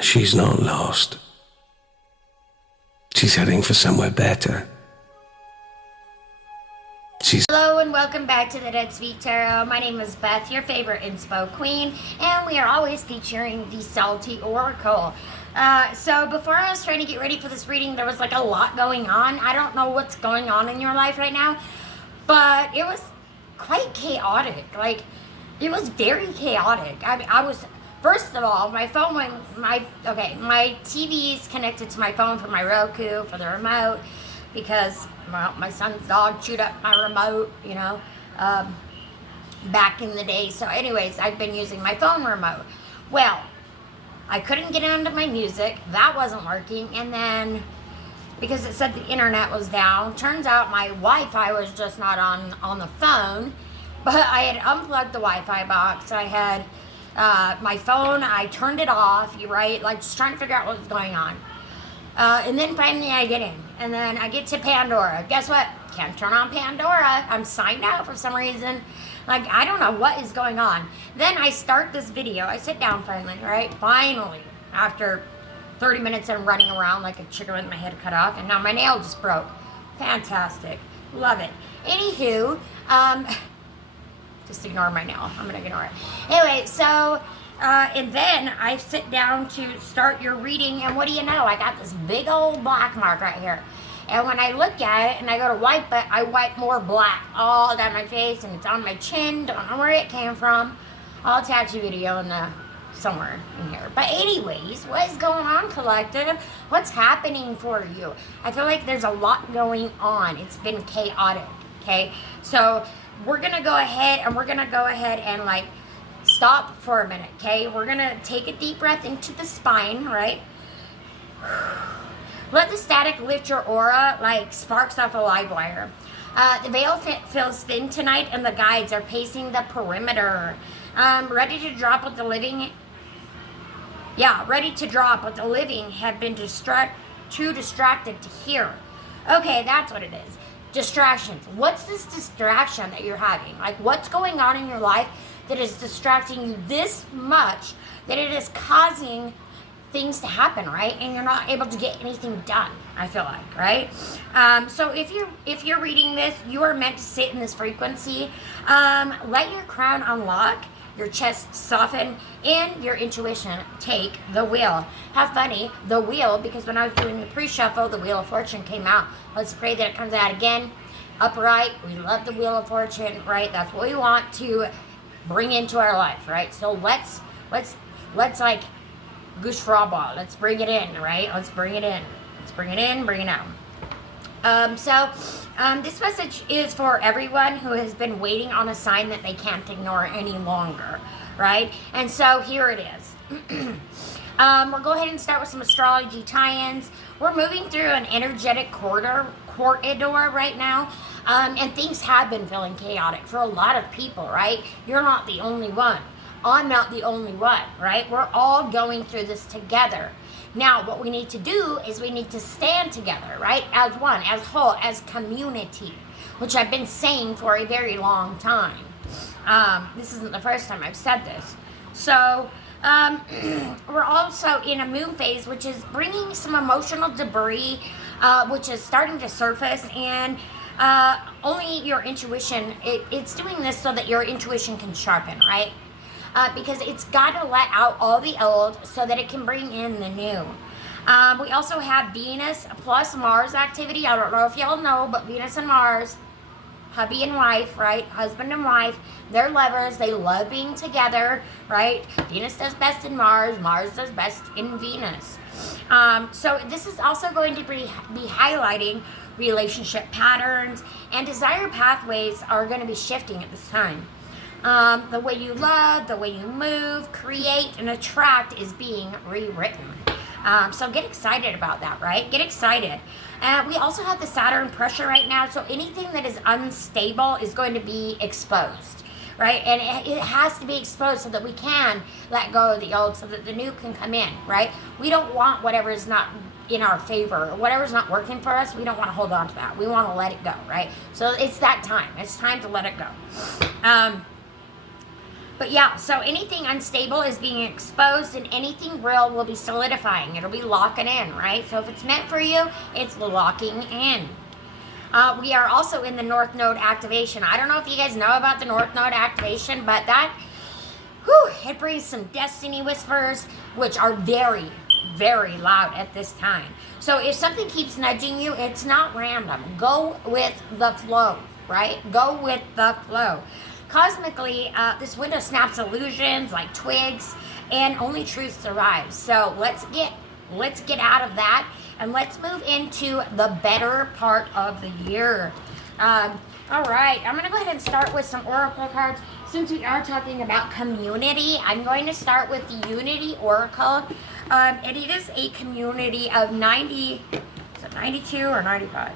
She's not lost. She's heading for somewhere better. Hello and welcome back to the Dead Sweet Tarot. My name is Beth, your favorite inspo queen, and we are always featuring the Salty Oracle. So before I was trying to get ready for this reading, there was like a lot going on. I don't know what's going on in your life right now, but it was quite chaotic. Like, it was very chaotic. I was, first of all, my phone went, my TV is connected to my phone for my Roku, for the remote, because my son's dog chewed up my remote, back in the day. So anyways, I've been using my phone remote. Well, I couldn't get into my music. That wasn't working. And then, because it said the internet was down, turns out my Wi-Fi was just not on the phone. But I had unplugged the Wi-Fi box. I had my phone, I turned it off, like just trying to figure out what was going on. And then finally I get in. And then I get to Pandora. Guess what? Can't turn on Pandora. I'm signed out for some reason. Like, I don't know what is going on. Then I start this video. I sit down finally, right? Finally. After 30 minutes of running around like a chicken with my head cut off. And now my nail just broke. Fantastic. Love it. Anywho, just ignore my nail. I'm going to ignore it. Anyway, so... and then I sit down to start your reading, and what do you know? I got this big old black mark right here. And when I look at it and I go to wipe it, I wipe more black all down my face, and it's on my chin. Don't know where it came from. I'll attach a video somewhere in here. But anyways, what is going on, collective? What's happening for you? I feel like there's a lot going on. It's been chaotic, okay? So we're going to go ahead and like, stop for a minute, okay? We're going to take a deep breath into the spine, right? Let the static lift your aura like sparks off a live wire. The veil feels thin tonight, and the guides are pacing the perimeter. Ready to drop what the living... Yeah, ready to drop what the living have been too distracted to hear. Okay, that's what it is. Distractions. What's this distraction that you're having? Like, what's going on in your life that is distracting you this much that it is causing things to happen, right? And you're not able to get anything done, I feel like, right? So if you're reading this, you are meant to sit in this frequency. Let your crown unlock, your chest soften, and your intuition take the wheel. How funny, the wheel, because when I was doing the pre-shuffle, the Wheel of Fortune came out. Let's pray that it comes out again. Upright, we love the Wheel of Fortune, right? That's what we want to bring into our life, right? So let's like Gushraба, let's bring it in, right? Let's bring it in, bring it out. This message is for everyone who has been waiting on a sign that they can't ignore any longer, right? And so here it is. We'll go ahead and start with some astrology tie-ins. We're moving through an energetic corridor right now. And things have been feeling chaotic for a lot of people, right? You're not the only one. I'm not the only one, right? We're all going through this together. Now, what we need to do is we need to stand together, right? As one, as whole, as community, which I've been saying for a very long time. This isn't the first time I've said this. So, we're also in a moon phase, which is bringing some emotional debris, which is starting to surface, and only your intuition, it's doing this so that your intuition can sharpen, right? Because it's got to let out all the old so that it can bring in the new. We also have Venus plus Mars activity. I don't know if y'all know, but Venus and Mars, hubby and wife, right? Husband and wife, they're lovers. They love being together, right? Venus does best in Mars. Mars does best in Venus. So this is also going to be highlighting relationship patterns, and desire pathways are going to be shifting at this time. The way you love, the way you move, create, and attract is being rewritten. So get excited about that, right? Get excited. We also have the Saturn pressure right now, so anything that is unstable is going to be exposed, right? And it has to be exposed so that we can let go of the old, so that the new can come in, right? We don't want whatever is not in our favor, or whatever's not working for us. We don't want to hold on to that. We want to let it go, right? So it's that time. It's time to let it go. But yeah, so anything unstable is being exposed, and anything real will be solidifying. It'll be locking in, right? So if it's meant for you, it's locking in. We are also in the North Node activation. I don't know if you guys know about the North Node activation, but that, it brings some destiny whispers, which are very, very loud at this time. So if something keeps nudging you, it's not random. Go with the flow, right? Go with the flow. Cosmically, this window snaps illusions like twigs, and only truth survives. So let's get out of that, and let's move into the better part of the year. All right, I'm gonna go ahead and start with some oracle cards. Since we are talking about community, I'm going to start with the Unity Oracle, and it is a community of 92 or 95?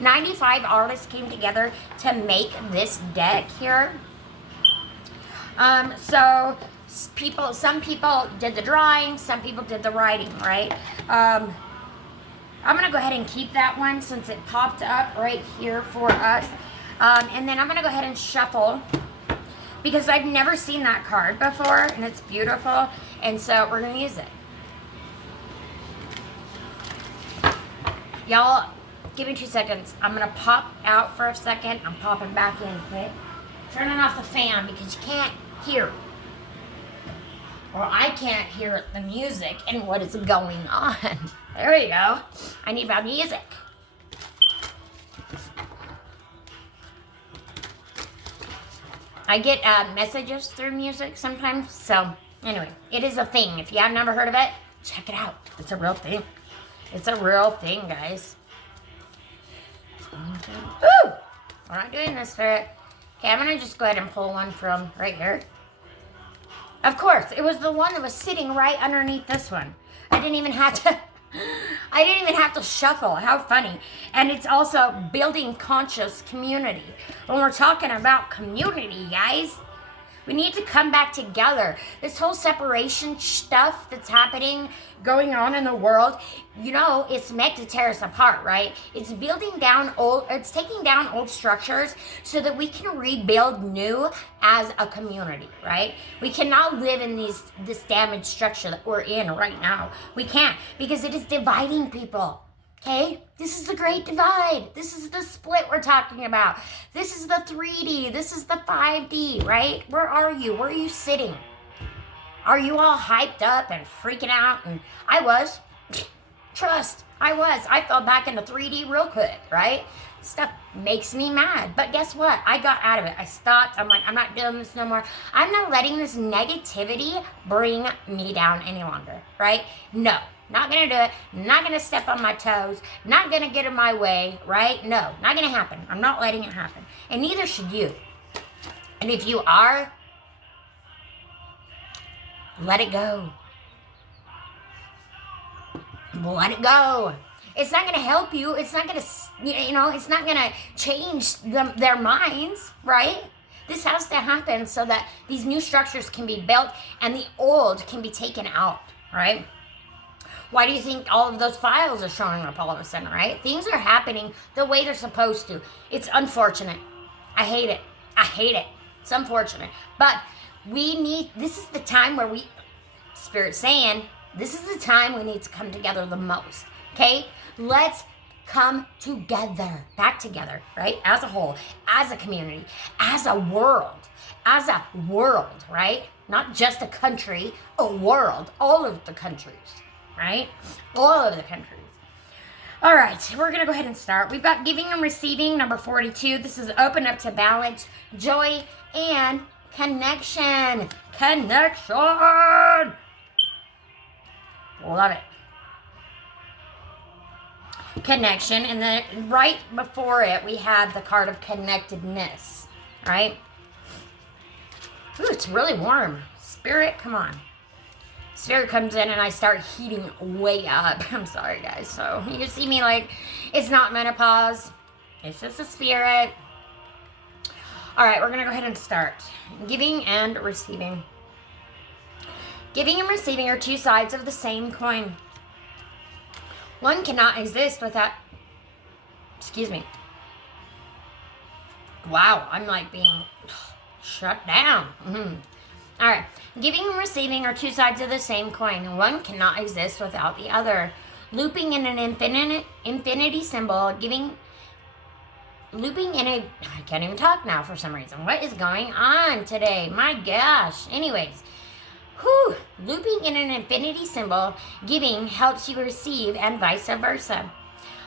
95 artists came together to make this deck here. So some people did the drawing, some people did the writing, right? I'm gonna go ahead and keep that one since it popped up right here for us. And then I'm gonna go ahead and shuffle because I've never seen that card before, and it's beautiful, and so we're gonna use it. Y'all, give me 2 seconds. I'm gonna pop out for a second. I'm popping back in, okay? Turning off the fan because you can't hear. Or I can't hear the music and what is going on. There we go. I need my music. I get messages through music sometimes. So, anyway, it is a thing. If you have never heard of it, check it out. It's a real thing. It's a real thing, guys. Woo! We're not doing this, Spirit. Okay, I'm going to just go ahead and pull one from right here. Of course, it was the one that was sitting right underneath this one. I didn't even have to shuffle. How funny. And it's also building conscious community. When we're talking about community, guys, we need to come back together. This whole separation stuff that's happening, going on in the world, you know, it's meant to tear us apart, right? It's it's taking down old structures so that we can rebuild new as a community, right? We cannot live in this damaged structure that we're in right now. We can't, because it is dividing people. Okay, this is the great divide. This is the split we're talking about. This is the 3D. This is the 5D, right? Where are you? Where are you sitting? Are you all hyped up and freaking out? And I was. Trust, I was. I fell back into 3D real quick, right? Stuff makes me mad. But guess what? I got out of it. I stopped. I'm like, I'm not doing this no more. I'm not letting this negativity bring me down any longer, right? No. Not gonna do it, not gonna step on my toes, not gonna get in my way, right? No, not gonna happen. I'm not letting it happen. And neither should you. And if you are, let it go. Let it go. It's not gonna help you. It's not gonna, it's not gonna change their minds, right? This has to happen so that these new structures can be built and the old can be taken out, right? Why do you think all of those files are showing up all of a sudden, right? Things are happening the way they're supposed to. It's unfortunate. I hate it. I hate it. It's unfortunate. But this is the time where Spirit's saying, this is the time we need to come together the most, okay? Let's come together, back together, right? As a whole, as a community, as a world, right? Not just a country, a world, all of the countries. Right? All of the countries. All right, we're going to go ahead and start. We've got giving and receiving, number 42. This is open up to balance, joy, and connection. Connection! Love it. Connection, and then right before it, we have the card of connectedness, right? Ooh, it's really warm. Spirit, come on. Spirit comes in and I start heating way up. I'm sorry, guys. So you see me like, it's not menopause. It's just a spirit. All right, we're going to go ahead and start. Giving and receiving. Giving and receiving are two sides of the same coin. One cannot exist without, excuse me. Wow, I'm like being Shut down. All right. Giving and receiving are two sides of the same coin. One cannot exist without the other. Looping in an infinity symbol, looping in a, I can't even talk now for some reason. What is going on today? My gosh. Anyways, looping in an infinity symbol, giving helps you receive and vice versa.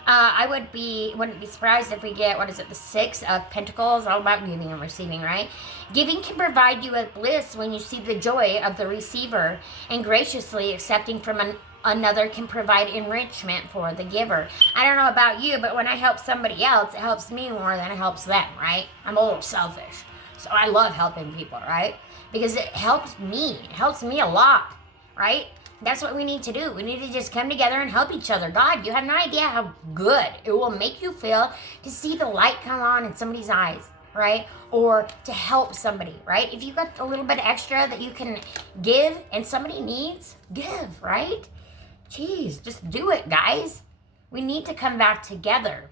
I wouldn't be surprised if we get, the 6 of Pentacles, all about giving and receiving, right? Giving can provide you with bliss when you see the joy of the receiver, and graciously accepting from another can provide enrichment for the giver. I don't know about you, but when I help somebody else, it helps me more than it helps them, right? I'm a little selfish. So I love helping people, right? Because it helps me. It helps me a lot, right? That's what we need to do. We need to just come together and help each other. God, you have no idea how good it will make you feel to see the light come on in somebody's eyes, right? Or to help somebody, right? If you got a little bit extra that you can give and somebody needs, give, right? Jeez, just do it, guys. We need to come back together.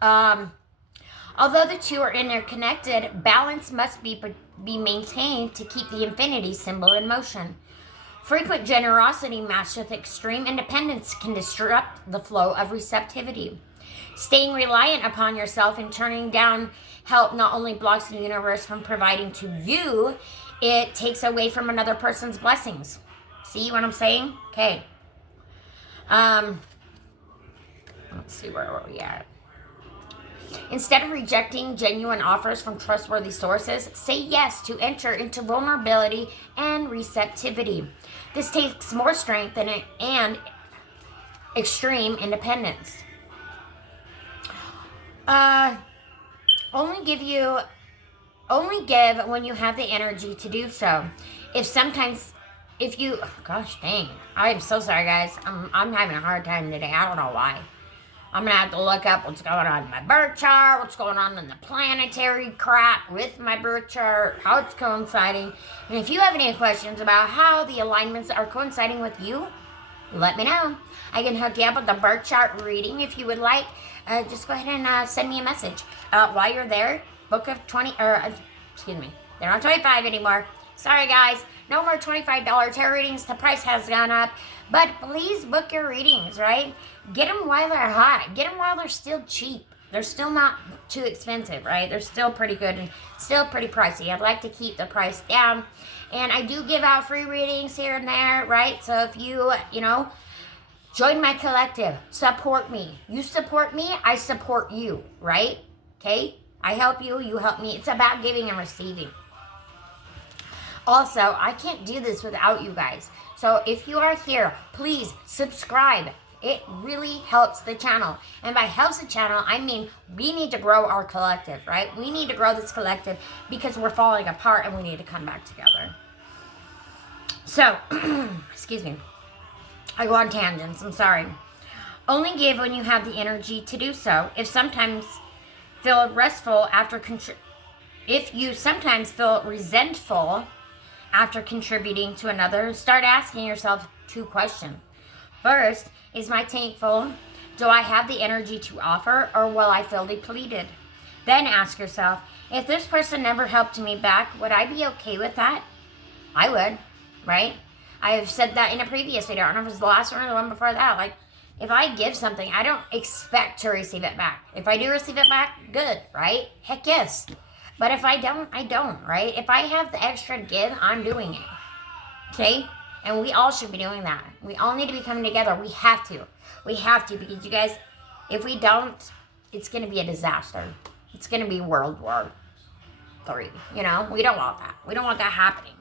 Although the two are interconnected, balance must be maintained to keep the infinity symbol in motion. Frequent generosity matched with extreme independence can disrupt the flow of receptivity. Staying reliant upon yourself and turning down help not only blocks the universe from providing to you, it takes away from another person's blessings. See what I'm saying? Okay. Let's see, where are we at? Instead of rejecting genuine offers from trustworthy sources, say yes to enter into vulnerability and receptivity. This takes more strength and extreme independence. Only give when you have the energy to do so. Gosh dang, I'm so sorry, guys. I'm having a hard time today. I don't know why. I'm going to have to look up what's going on in my birth chart, what's going on in the planetary crap with my birth chart, how it's coinciding. And if you have any questions about how the alignments are coinciding with you, let me know. I can hook you up with the birth chart reading if you would like. Just go ahead and send me a message. While you're there, they're not 25 anymore. Sorry, guys. No more $25 tarot readings. The price has gone up. But please book your readings, right? Get them while they're hot. Get them while they're still cheap. They're still not too expensive, right? They're still pretty good and still pretty pricey. I'd like to keep the price down. And I do give out free readings here and there, right? So if you join my collective, support me. You support me, I support you, right? Okay? I help you, you help me. It's about giving and receiving. Also, I can't do this without you guys. So if you are here, please subscribe. It really helps the channel. And by helps the channel, I mean we need to grow our collective, right? We need to grow this collective because we're falling apart and we need to come back together. So, excuse me. I go on tangents, I'm sorry. Only give when you have the energy to do so. If you sometimes feel resentful after contributing to another, start asking yourself 2 questions. First, is my tank full? Do I have the energy to offer, or will I feel depleted? Then ask yourself, if this person never helped me back, would I be okay with that? I would, right? I have said that in a previous video. I don't know if it was the last one or the one before that. Like, if I give something, I don't expect to receive it back. If I do receive it back, good, right? Heck yes. But if I don't, I don't, right? If I have the extra to give, I'm doing it. Okay? And we all should be doing that. We all need to be coming together. We have to. We have to, because you guys, if we don't, it's going to be a disaster. It's going to be World War III. We don't want that. We don't want that happening.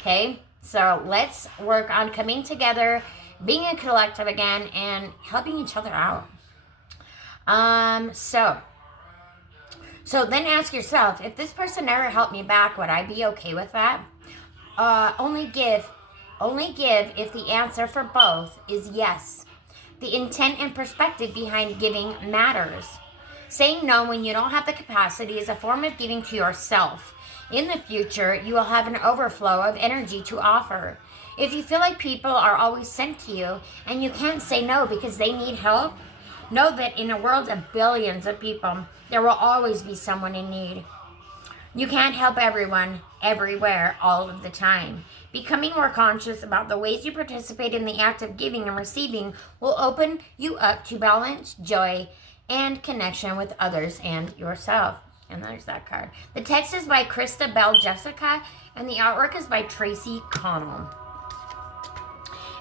Okay? So let's work on coming together, being a collective again, and helping each other out. So then ask yourself, if this person never helped me back, would I be okay with that? Only give if the answer for both is yes. The intent and perspective behind giving matters. Saying no when you don't have the capacity is a form of giving to yourself. In the future, you will have an overflow of energy to offer. If you feel like people are always sent to you and you can't say no because they need help, know that in a world of billions of people, there will always be someone in need. You can't help everyone, everywhere, all of the time. Becoming more conscious about the ways you participate in the act of giving and receiving will open you up to balance, joy, and connection with others and yourself. And there's that card. The text is by Krista Bell Jessica, and the artwork is by Tracy Connell.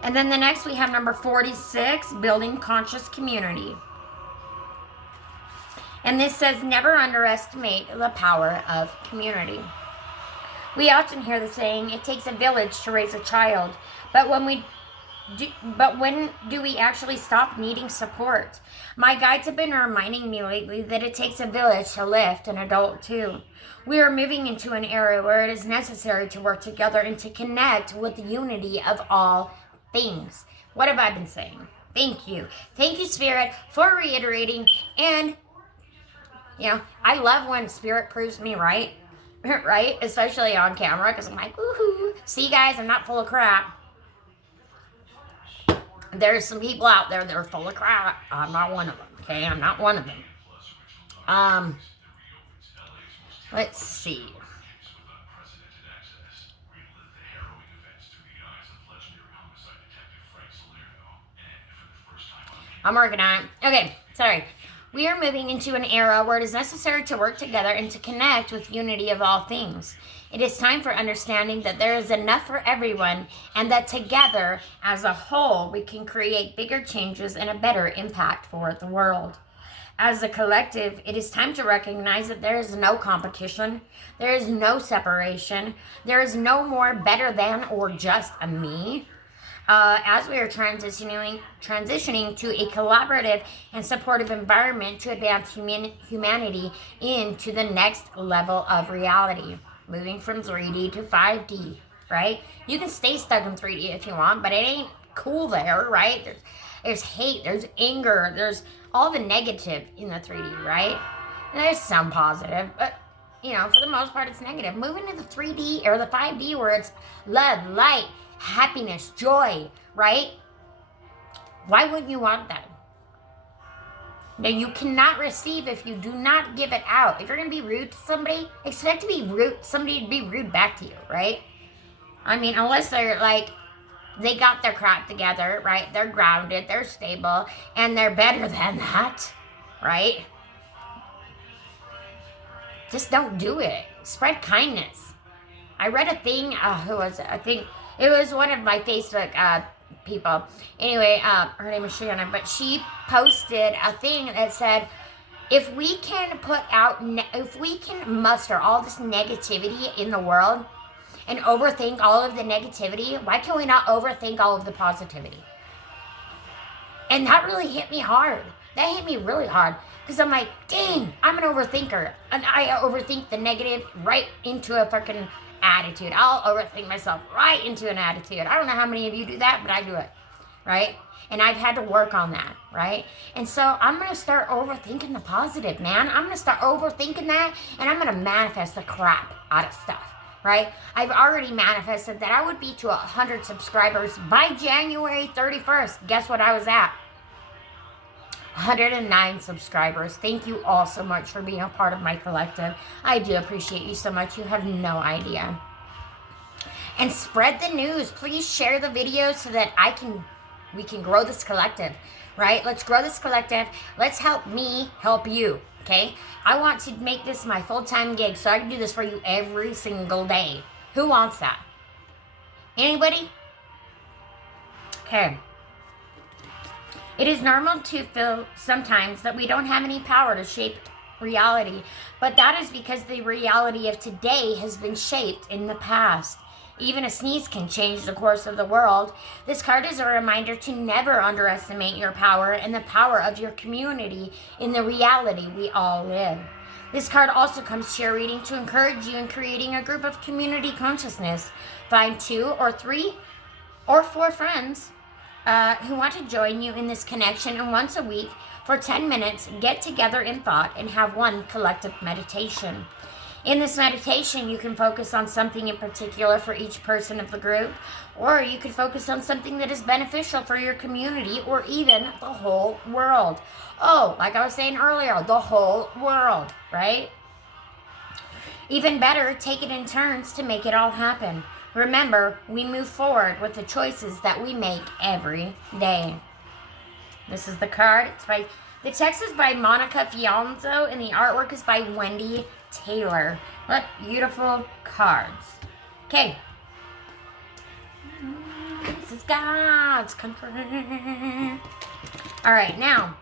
And then the next we have number 46, Building Conscious Community. And this says, never underestimate the power of community. We often hear the saying, it takes a village to raise a child. But when do we actually stop needing support? My guides have been reminding me lately that it takes a village to lift an adult too. We are moving into an era where it is necessary to work together and to connect with the unity of all things. What have I been saying? Thank you. Thank you, Spirit, for reiterating. And, I love when Spirit proves me right, right? Especially on camera, because I'm like, woohoo. See, guys, I'm not full of crap. There's some people out there that are full of crap. I'm not one of them, okay? I'm not one of them. Let's see. I'm working on it. Okay, sorry. We are moving into an era where it is necessary to work together and to connect with unity of all things. It is time for understanding that there is enough for everyone and that together, as a whole, we can create bigger changes and a better impact for the world. As a collective, it is time to recognize that there is no competition, there is no separation, there is no more better than or just a me. As we are transitioning to a collaborative and supportive environment to advance humanity into the next level of reality, moving from 3D to 5D, right? You can stay stuck in 3D if you want, but it ain't cool there, right? There's hate, there's anger, there's all the negative in the 3D, right? And there's some positive, but for the most part, it's negative. Moving to the 3D or the 5D where it's love, light, happiness, joy, right? Why wouldn't you want that? Now, you cannot receive if you do not give it out. If you're going to be rude to somebody, expect somebody to be rude back to you, right? I mean, unless they're like, they got their crap together, right? They're grounded, they're stable, and they're better than that, right? Just don't do it. Spread kindness. I read a thing, who was it? I think it was one of my Facebook people. Anyway, her name is Shannon, but she posted a thing that said, if we can muster all this negativity in the world and overthink all of the negativity, why can we not overthink all of the positivity? And that really hit me hard. That hit me really hard. Because I'm like, dang, I'm an overthinker. And I overthink the negative right into a freaking attitude. I'll overthink myself right into an attitude. I don't know how many of you do that, but I do it, right? And I've had to work on that, right? And so I'm going to start overthinking the positive, man. I'm going to start overthinking that, and I'm going to manifest the crap out of stuff, right? I've already manifested that I would be to 100 subscribers by January 31st. Guess what I was at? 109 subscribers. Thank you all so much for being a part of my collective. I do appreciate you so much. You have no idea. And spread the news. Please share the videos so that we can grow this collective, right? Let's grow this collective. Let's help me help you, okay? I want to make this my full-time gig so I can do this for you every single day. Who wants that? Anybody? Okay. It is normal to feel sometimes that we don't have any power to shape reality, but that is because the reality of today has been shaped in the past. Even a sneeze can change the course of the world. This card is a reminder to never underestimate your power and the power of your community in the reality we all live. This card also comes to your reading to encourage you in creating a group of community consciousness. Find 2 or 3 or 4 friends who want to join you in this connection, and once a week for 10 minutes get together in thought and have one collective meditation. In this meditation, you can focus on something in particular for each person of the group, or you could focus on something that is beneficial for your community or even the whole world. Oh, like I was saying earlier, the whole world, right? Even better, take it in turns to make it all happen. Remember, we move forward with the choices that we make every day. This is the card. The text is by Monica Fianzo, and the artwork is by Wendy Taylor. What beautiful cards. Okay. This is God's country. All right, now,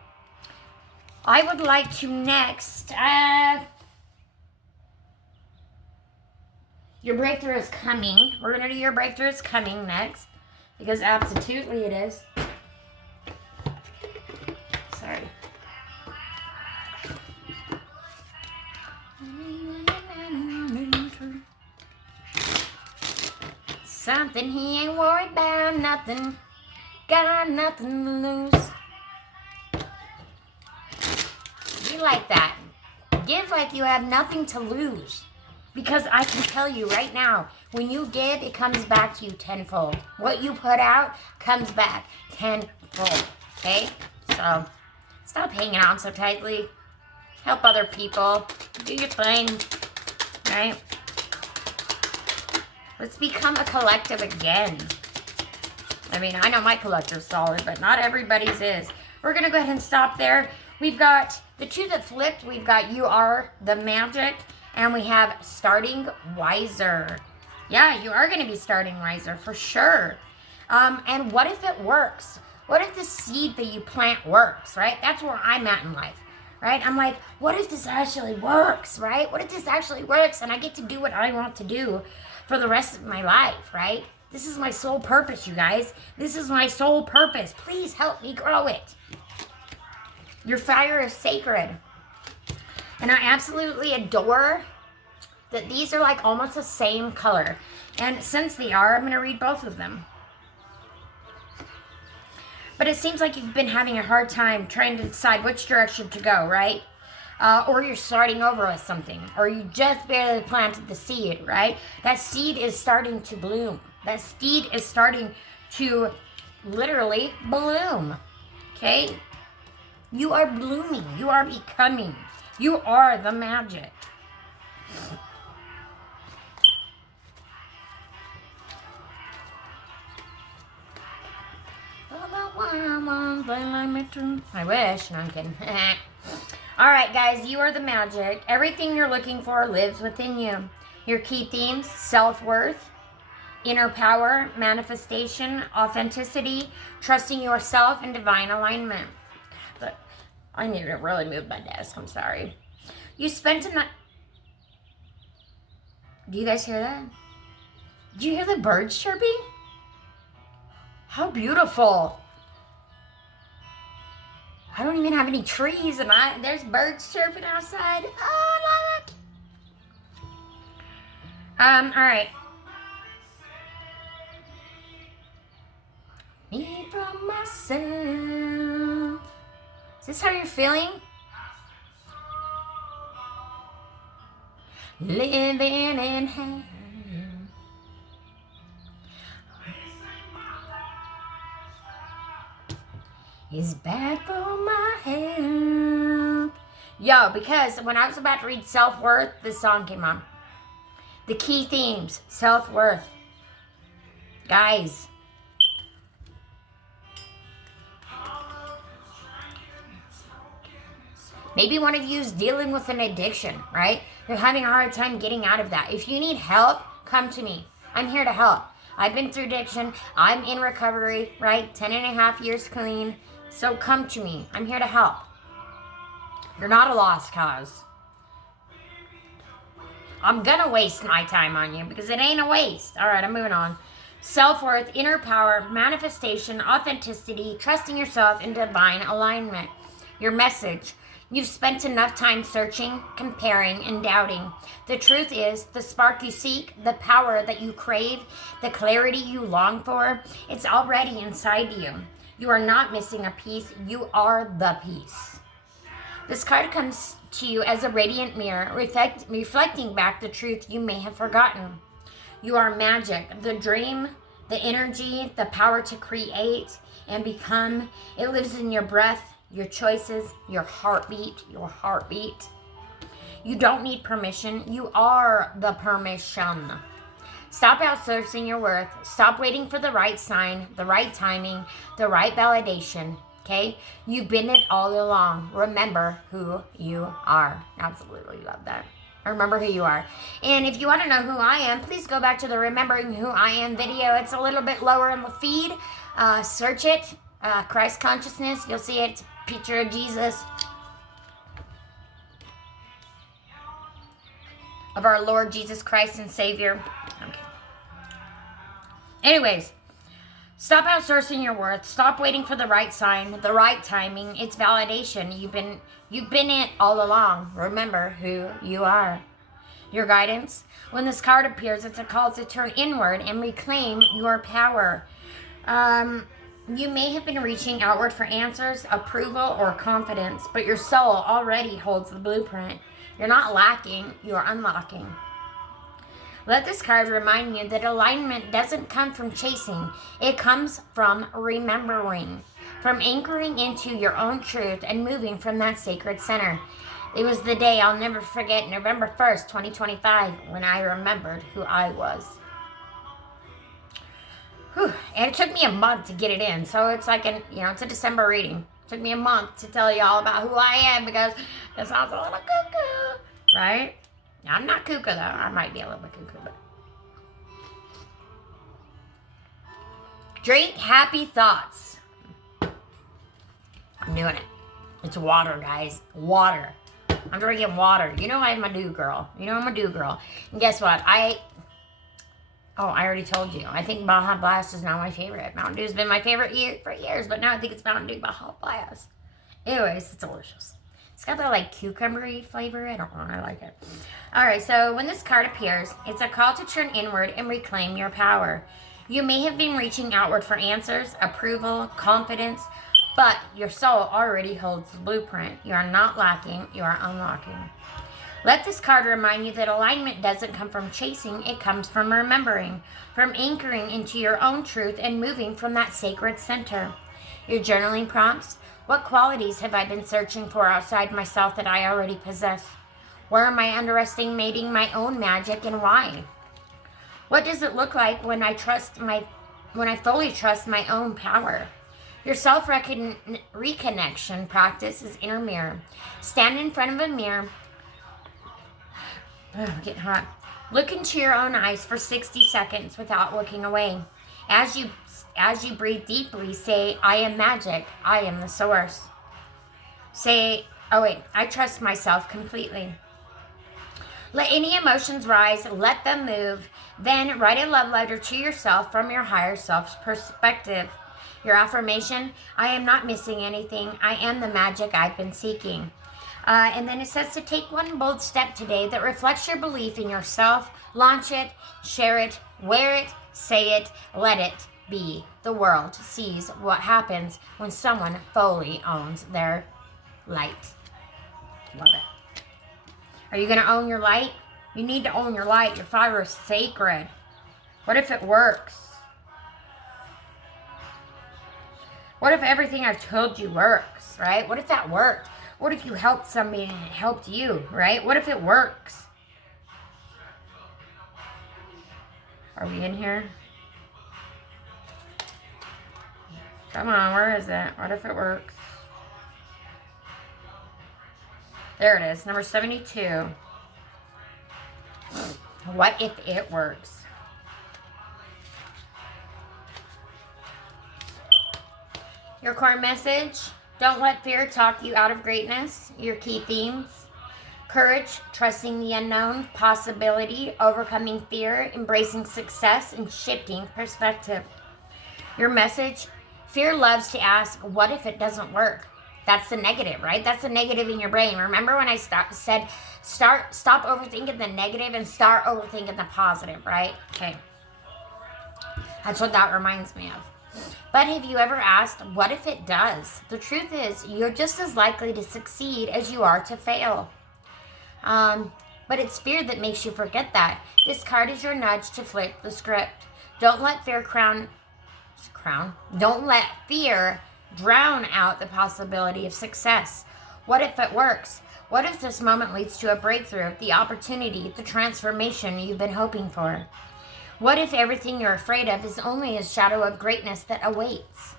I would like to next... Your breakthrough is coming. We're going to do your breakthrough is coming next. Because absolutely it is. Sorry. Something he ain't worried about, nothing. Got nothing to lose. Be like that. Give like you have nothing to lose. Because I can tell you right now, when you give, it comes back to you tenfold. What you put out comes back tenfold. Okay? So, stop hanging on so tightly. Help other people. Do your thing. Right? Let's become a collective again. I mean, I know my collective's solid, but not everybody's is. We're going to go ahead and stop there. We've got the two that flipped. We've got You Are the Magic. And we have Starting Wiser. Yeah, you are going to be starting wiser for sure. And what if it works? What if the seed that you plant works, right? That's where I'm at in life, right? I'm like, what if this actually works, right? What if this actually works and I get to do what I want to do for the rest of my life, right? This is my sole purpose, you guys. This is my sole purpose. Please help me grow it. Your fire is sacred. And I absolutely adore that these are like almost the same color. And since they are, I'm going to read both of them. But it seems like you've been having a hard time trying to decide which direction to go, right? Or you're starting over with something. Or you just barely planted the seed, right? That seed is starting to bloom. That seed is starting to literally bloom. Okay? You are blooming. You are becoming. You are the magic. I wish. No, I'm kidding. All right, guys. You are the magic. Everything you're looking for lives within you. Your key themes: self-worth, inner power, manifestation, authenticity, trusting yourself, and divine alignment. But I need to really move my desk. I'm sorry. You spent a night. Do you guys hear that? Do you hear the birds chirping? How beautiful. I don't even have any trees and there's birds chirping outside. Oh, I love it. All right. Me from myself. Is this how you're feeling? Living in hell. Is bad for my health. Yo, because when I was about to read self-worth, this song came on. The key themes, self-worth. Guys. Maybe one of you is dealing with an addiction, right? You're having a hard time getting out of that. If you need help, come to me. I'm here to help. I've been through addiction. I'm in recovery, right? 10.5 years clean. So come to me. I'm here to help. You're not a lost cause. I'm gonna waste my time on you because it ain't a waste. All right, I'm moving on. Self-worth, inner power, manifestation, authenticity, trusting yourself, and divine alignment. Your message. You've spent enough time searching, comparing, and doubting. The truth is, the spark you seek, the power that you crave, the clarity you long for, it's already inside you. You are not missing a piece. You are the piece. This card comes to you as a radiant mirror, reflecting back the truth you may have forgotten. You are magic, the dream, the energy, the power to create and become. It lives in your breath, your choices, your heartbeat, You don't need permission. You are the permission. Stop outsourcing your worth. Stop waiting for the right sign, the right timing, the right validation. Okay? You've been it all along. Remember who you are. Absolutely love that. Remember who you are. And if you want to know who I am, please go back to the Remembering Who I Am video. It's a little bit lower in the feed. Search it. Christ Consciousness. You'll see it. Picture of Jesus. Of our Lord Jesus Christ and Savior. Okay. Anyways, stop outsourcing your worth. Stop waiting for the right sign, the right timing. It's validation. You've been it all along. Remember who you are. Your guidance. When this card appears, it's a call to turn inward and reclaim your power. You may have been reaching outward for answers, approval, or confidence, but your soul already holds the blueprint. You're not lacking, you're unlocking. Let this card remind you that alignment doesn't come from chasing. It comes from remembering, from anchoring into your own truth and moving from that sacred center. It was the day I'll never forget, November 1st, 2025, when I remembered who I was. Whew. And it took me a month to get it in, so it's like it's a December reading. It took me a month to tell you all about who I am because it sounds a little cuckoo, right? I'm not cuckoo though. I might be a little bit cuckoo, but drink happy thoughts. I'm doing it. It's water, guys. Water. I'm drinking water. You know I'm a do girl. And guess what? I already told you. I think Baja Blast is now my favorite. Mountain Dew's been my favorite for years, but now I think it's Mountain Dew Baja Blast. Anyways, it's delicious. It's got that like cucumbery flavor. I don't know. I like it. All right. So when this card appears, it's a call to turn inward and reclaim your power. You may have been reaching outward for answers, approval, confidence, but your soul already holds the blueprint. You are not lacking. You are unlocking. Let this card remind you that alignment doesn't come from chasing. It comes from remembering, from anchoring into your own truth and moving from that sacred center. Your journaling prompts. What qualities have I been searching for outside myself that I already possess? Where am I underestimating my own magic and why? What does it look like when I fully trust my own power? Your self-reconnection practice is inner mirror. Stand in front of a mirror. Oh, I'm getting hot. Look into your own eyes for 60 seconds without looking away. As you breathe deeply, say, I am magic. I am the source. Say, I trust myself completely. Let any emotions rise. Let them move. Then write a love letter to yourself from your higher self's perspective. Your affirmation, I am not missing anything. I am the magic I've been seeking. And then it says to take one bold step today that reflects your belief in yourself. Launch it, share it, wear it, say it, let it be. The world sees what happens when someone fully owns their light. Love it. Are you going to own your light? You need to own your light. Your fire is sacred. What if it works? What if everything I've told you works, right? What if that worked? What if you helped somebody and it helped you, right? What if it works? Are we in here? Come on, where is it? What if it works? There it is, number 72. What if it works? Your core message, don't let fear talk you out of greatness. Your key themes, courage, trusting the unknown, possibility, overcoming fear, embracing success, and shifting perspective. Your message, fear loves to ask, what if it doesn't work? That's the negative, right? That's the negative in your brain. Remember when I stop overthinking the negative and start overthinking the positive, right? Okay. That's what that reminds me of. But have you ever asked, what if it does? The truth is, you're just as likely to succeed as you are to fail. But it's fear that makes you forget that. This card is your nudge to flip the script. Don't let fear Don't let fear drown out the possibility of success. What if it works? What if this moment leads to a breakthrough, the opportunity, the transformation you've been hoping for? What if everything you're afraid of is only a shadow of greatness that awaits?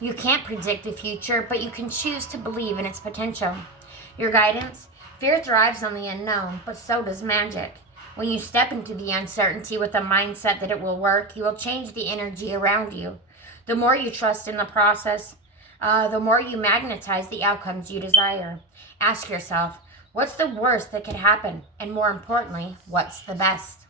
You can't predict the future, but you can choose to believe in its potential. Your guidance? Fear thrives on the unknown, but so does magic. When you step into the uncertainty with a mindset that it will work, you will change the energy around you. The more you trust in the process, the more you magnetize the outcomes you desire. Ask yourself, what's the worst that could happen? And more importantly, what's the best?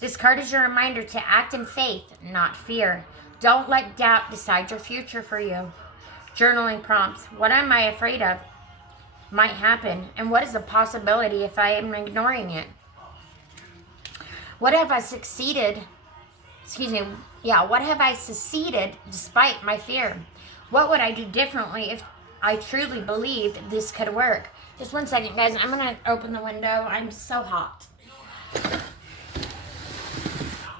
This card is your reminder to act in faith, not fear. Don't let doubt decide your future for you. Journaling prompts. What am I afraid of? Might happen. And what is the possibility if I am ignoring it? What have I succeeded? What have I succeeded despite my fear? What would I do differently if I truly believed this could work? Just one second, guys. I'm going to open the window. I'm so hot.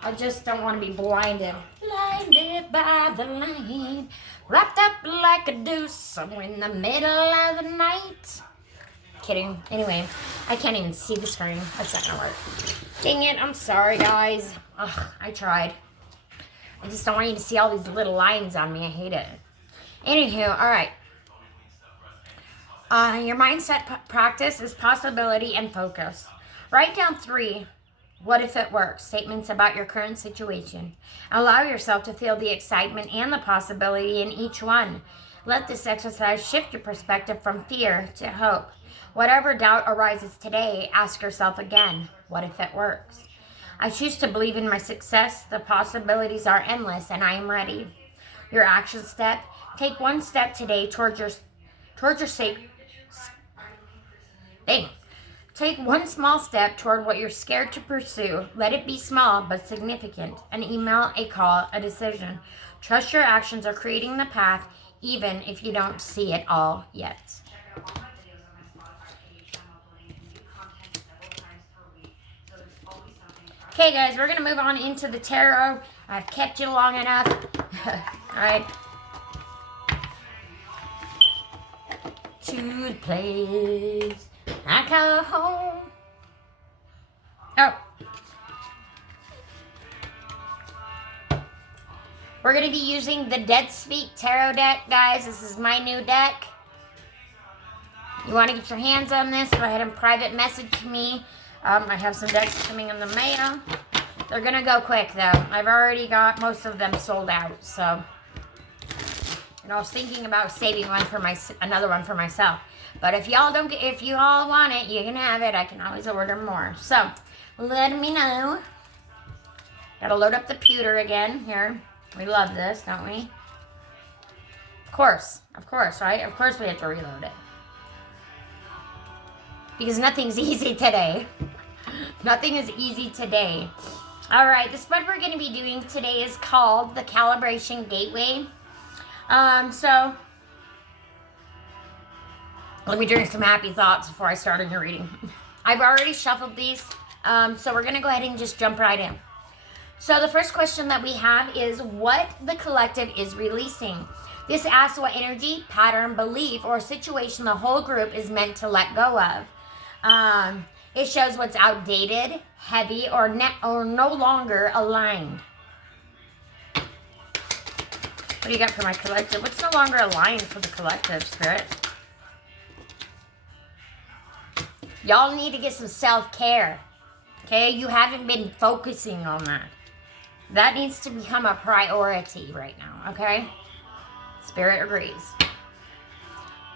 I just don't want to be blinded. Blinded by the light. Wrapped up like a deuce somewhere in the middle of the night. Kidding. Anyway, I can't even see the screen. That's not going to work. Dang it. I'm sorry, guys. Ugh, I tried. I just don't want you to see all these little lines on me. I hate it. Anywho, all right. Your mindset practice is possibility and focus. Write down 3 what if it works statements about your current situation. Allow yourself to feel the excitement and the possibility in each one. Let this exercise shift your perspective from fear to hope. Whatever doubt arises today, ask yourself again, what if it works? I choose to believe in my success. The possibilities are endless and I am ready. Your action step, take 1 step today towards your sake. Take 1 small step toward what you're scared to pursue. Let it be small but significant. An email, a call, a decision. Trust your actions are creating the path even if you don't see it all yet. Okay, guys, we're going to move on into the tarot. I've kept you long enough. All right. To the place I call home. Oh. We're going to be using the Dead Speak Tarot deck, guys. This is my new deck. You want to get your hands on this, go ahead and private message me. I have some decks coming in the mail. They're going to go quick, though. I've already got most of them sold out, so. And I was thinking about saving another one for myself. But if y'all want it, you can have it. I can always order more. So, let me know. Gotta load up the pewter again here. We love this, don't we? Of course, right? Of course we have to reload it. Because nothing's easy today. Nothing is easy today. All right, the spread we're going to be doing today is called the Calibration Gateway. So let me drink some happy thoughts before I start on your reading. I've already shuffled these, so we're going to go ahead and just jump right in. So the first question that we have is what the collective is releasing. This asks what energy, pattern, belief, or situation the whole group is meant to let go of. It shows what's outdated, heavy, or no longer aligned. What do you got for my collective? What's no longer aligned for the collective, Spirit? Y'all need to get some self-care. Okay? You haven't been focusing on that. That needs to become a priority right now, okay? Spirit agrees.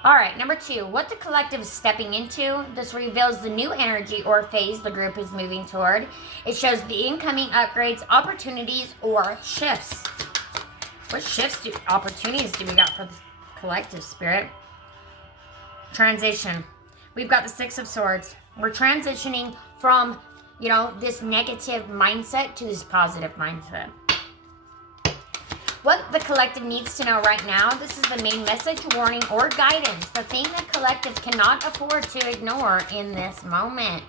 All right, number 2, what the collective is stepping into. This reveals the new energy or phase the group is moving toward. It shows the incoming upgrades, opportunities, or shifts. What opportunities do we got for the collective, Spirit? Transition. We've got the 6 of Swords. We're transitioning from, this negative mindset to this positive mindset. What the collective needs to know right now, this is the main message, warning, or guidance. The thing the collective cannot afford to ignore in this moment.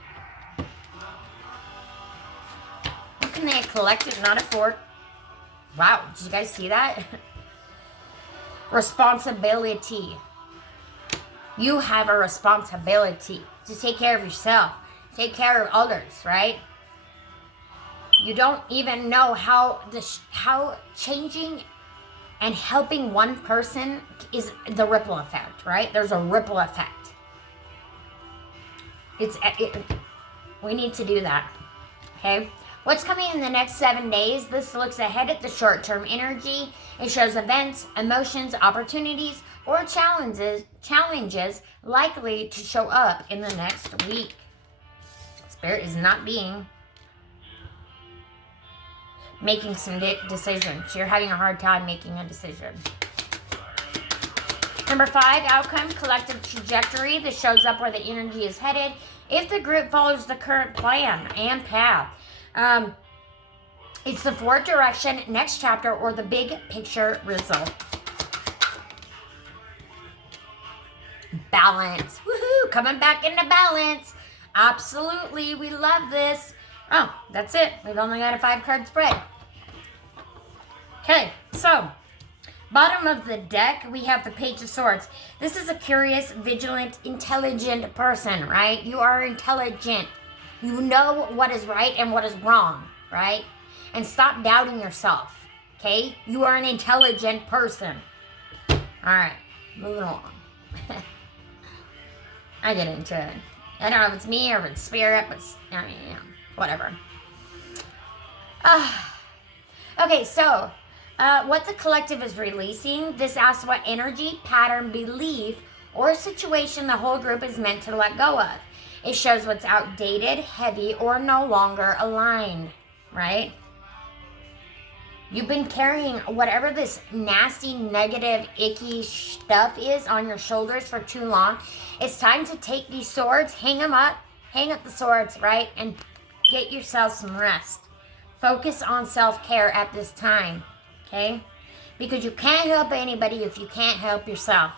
What can the collective not afford? Wow, did you guys see that? Responsibility. You have a responsibility to take care of yourself, take care of others, right? You don't even know how changing and helping one person is the ripple effect, right? There's a ripple effect. We need to do that, okay? What's coming in the next 7 days? This looks ahead at the short-term energy. It shows events, emotions, opportunities, or challenges likely to show up in the next week. Spirit is not making some decisions. You're having a hard time making a decision. Number 5, outcome, collective trajectory. This shows up where the energy is headed. If the group follows the current plan and path, it's the forward direction, next chapter, or the big picture result. Balance. Woohoo! Coming back into balance. Absolutely. We love this. Oh, that's it. We've only got a 5-card spread. Okay, so bottom of the deck, we have the Page of Swords. This is a curious, vigilant, intelligent person, right? You are intelligent. You know what is right and what is wrong, right? And stop doubting yourself, okay? You are an intelligent person. All right, moving along. I get into it. I don't know if it's me or if it's spirit, but whatever. Okay, so what the collective is releasing, this asks what energy, pattern, belief, or situation the whole group is meant to let go of. It shows what's outdated, heavy, or no longer aligned, right? You've been carrying whatever this nasty, negative, icky stuff is on your shoulders for too long. It's time to take these swords, hang them up, hang up the swords, right? And get yourself some rest. Focus on self-care at this time, okay? Because you can't help anybody if you can't help yourself.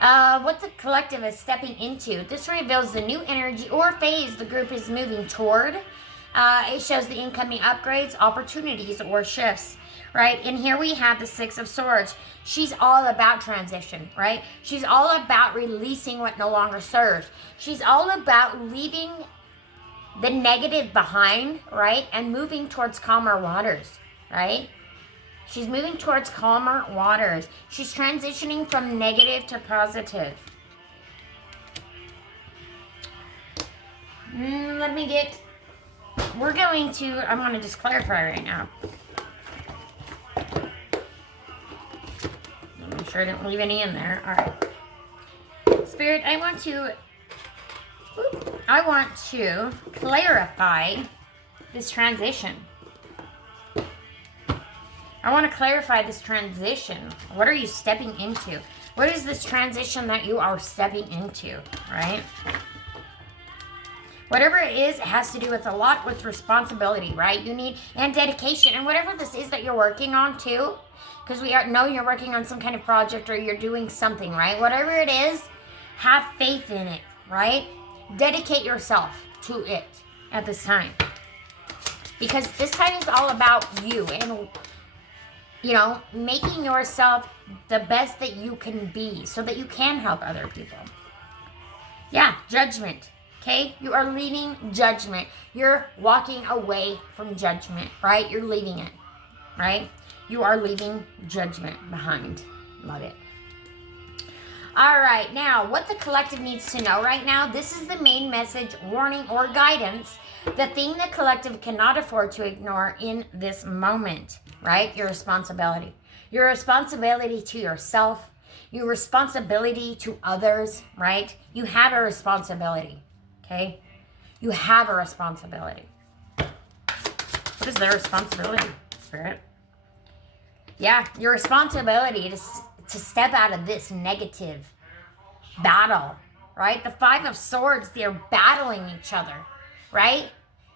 What the collective is stepping into. This reveals the new energy or phase the group is moving toward. It shows the incoming upgrades, opportunities, or shifts, right? And here we have the 6 of Swords. She's all about transition, right? She's all about releasing what no longer serves. She's all about leaving the negative behind, right? And moving towards calmer waters, right? She's moving towards calmer waters. She's transitioning from negative to positive. I'm going to just clarify right now. Make sure I didn't leave any in there. All right. Spirit, I want to clarify this transition. I want to clarify this transition. What are you stepping into? What is this transition that you are stepping into, right? Whatever it is, it has to do with a lot with responsibility, right? You need, and dedication, and whatever this is that you're working on too, because know you're working on some kind of project or you're doing something, right? Whatever it is, have faith in it, right? Dedicate yourself to it at this time. Because this time is all about you and, making yourself the best that you can be so that you can help other people. Yeah, judgment. Okay, you are leaving judgment. You're walking away from judgment, right? You're leaving it, right? You are leaving judgment behind. Love it. All right, now what the collective needs to know right now, this is the main message, warning, or guidance, the thing the collective cannot afford to ignore in this moment, right? Your responsibility. Your responsibility to yourself, your responsibility to others, right? You have a responsibility. Okay? You have a responsibility. What is their responsibility, Spirit? Yeah, your responsibility to step out of this negative battle, right? The 5 of Swords, they're battling each other, right?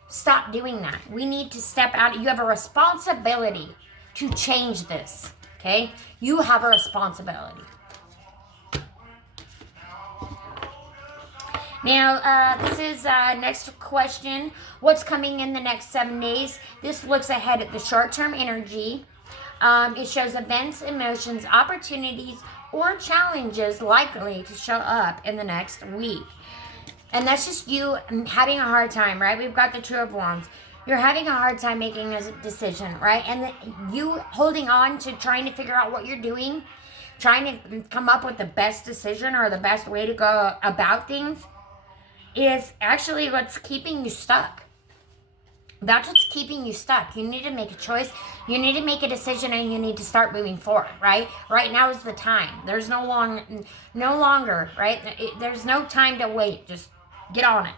Stop doing that. We need to step out. You have a responsibility to change this, okay? You have a responsibility. Now, this is next question. What's coming in the next 7 days? This looks ahead at the short-term energy. It shows events, emotions, opportunities, or challenges likely to show up in the next week. And that's just you having a hard time, right? We've got the Two of Wands. You're having a hard time making a decision, right? And you holding on to trying to figure out what you're doing, trying to come up with the best decision or the best way to go about things is actually what's keeping you stuck. That's what's keeping you stuck. You need to make a choice. You need to make a decision, and you need to start moving forward, right? Right now is the time. There's no longer, right? There's no time to wait. Just get on it.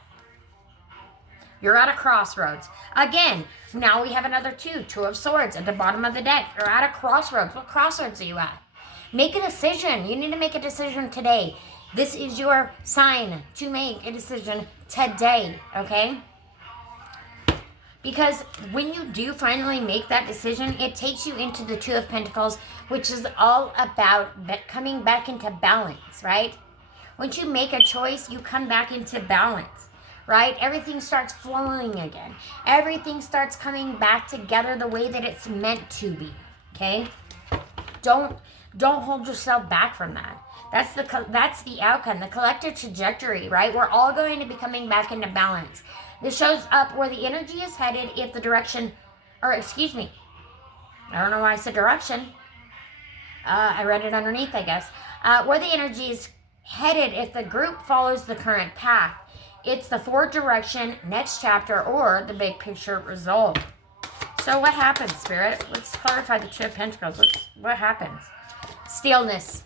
You're at a crossroads. Again, now we have another Two of Swords at the bottom of the deck. You're at a crossroads. What crossroads are you at? Make a decision. You need to make a decision today. This is your sign to make a decision today, okay? Because when you do finally make that decision, it takes you into the Two of Pentacles, which is all about coming back into balance, right? Once you make a choice, you come back into balance, right? Everything starts flowing again. Everything starts coming back together the way that it's meant to be, okay? Don't hold yourself back from that. That's the outcome, the collective trajectory, right? We're all going to be coming back into balance. This shows up where the energy is headed if the direction, or excuse me, I don't know why I said direction. I read it underneath, I guess. Where the energy is headed if the group follows the current path. It's the forward direction, next chapter, or the big picture result. So what happens, Spirit? Let's clarify the Two of Pentacles. What happens? Stillness.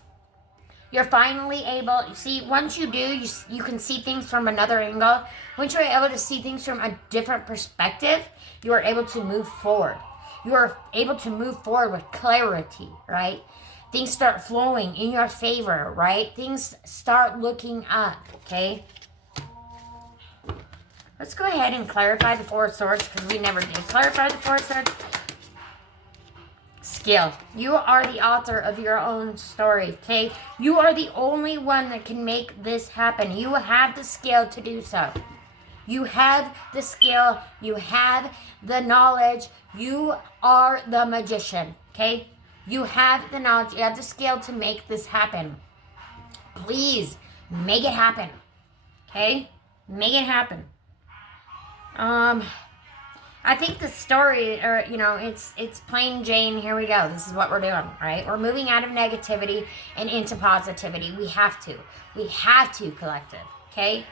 You're finally able, see, once you do, you can see things from another angle. Once you're able to see things from a different perspective, you are able to move forward. You are able to move forward with clarity, right? Things start flowing in your favor, right? Things start looking up, okay? Let's go ahead and clarify the Four of Swords, because we never did clarify the Four of Swords. Skill. You are the author of your own story, okay? You are the only one that can make this happen. You have the skill to do so. You have the skill. You have the knowledge. You are the magician, okay? You have the knowledge. You have the skill to make this happen. Please, make it happen, okay? Make it happen. I think the story, or, you know, it's plain Jane, here we go. This is what we're doing, right? We're moving out of negativity and into positivity. We have to. We have to, collective, okay?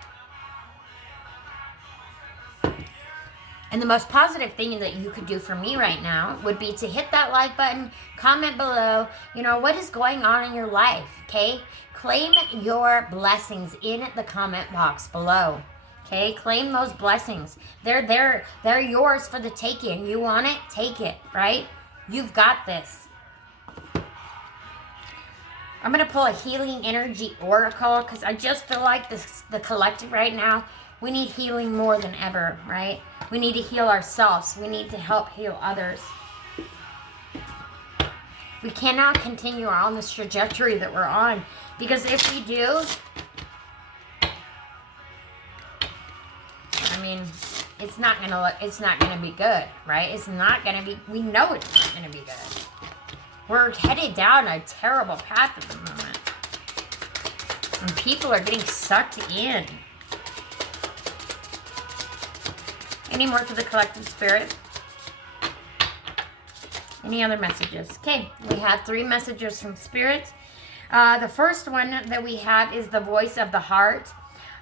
And the most positive thing that you could do for me right now would be to hit that like button, comment below, you know, what is going on in your life, okay? Claim your blessings in the comment box below. Okay, claim those blessings. They're yours for the taking. You want it? Take it, right? You've got this. I'm going to pull a healing energy oracle because I just feel like the collective right now, we need healing more than ever, right? We need to heal ourselves. We need to help heal others. We cannot continue on this trajectory that we're on, because if we do, I mean, it's not gonna be good, right? It's not gonna be, we know it's not gonna be good. We're headed down a terrible path at the moment. And people are getting sucked in. Any more for the collective spirit? Any other messages? Okay, we have 3 messages from spirit. The first one that we have is the voice of the heart.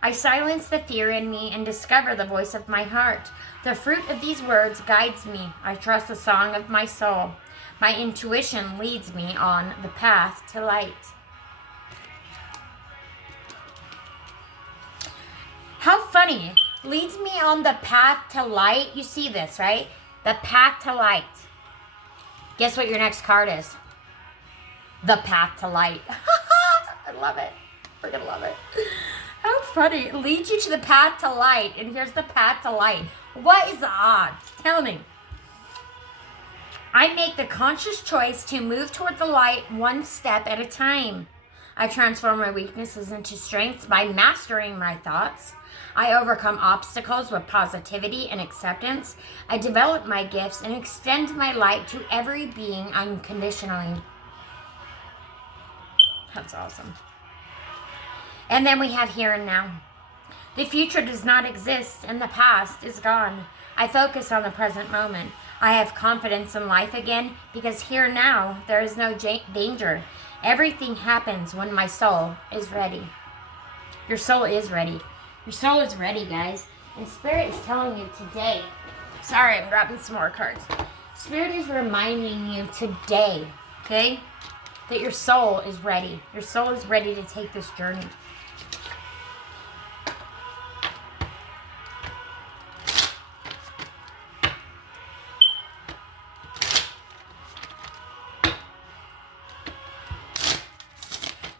I silence the fear in me and discover the voice of my heart. The fruit of these words guides me. I trust the song of my soul. My intuition leads me on the path to light. How funny. Leads me on the path to light. You see this, right? The path to light. Guess what your next card is? The path to light. I love it. Freaking love it. How funny. It leads you to the path to light. And here's the path to light. What is the odds? Tell me. I make the conscious choice to move toward the light one step at a time. I transform my weaknesses into strengths by mastering my thoughts. I overcome obstacles with positivity and acceptance. I develop my gifts and extend my light to every being unconditionally. That's awesome. And then we have here and now. The future does not exist and the past is gone. I focus on the present moment. I have confidence in life again because here now there is no danger. Everything happens when my soul is ready. Your soul is ready. Your soul is ready, guys. And Spirit is telling you today. Sorry, I'm grabbing some more cards. Spirit is reminding you today, okay, that your soul is ready. Your soul is ready to take this journey.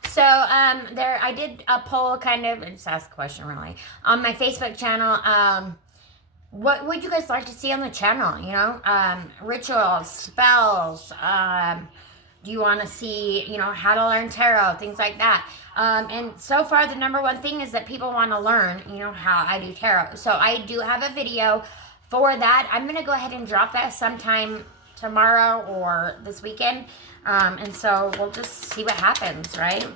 So I did a poll, kind of, just ask a question really, on my Facebook channel. What would you guys like to see on the channel? You know, rituals, spells. Do you want to see, you know, how to learn tarot, things like that? And so far, the number one thing is that people want to learn, you know, how I do tarot. So I do have a video for that. I'm gonna go ahead and drop that sometime tomorrow or this weekend. And so we'll just see what happens, right?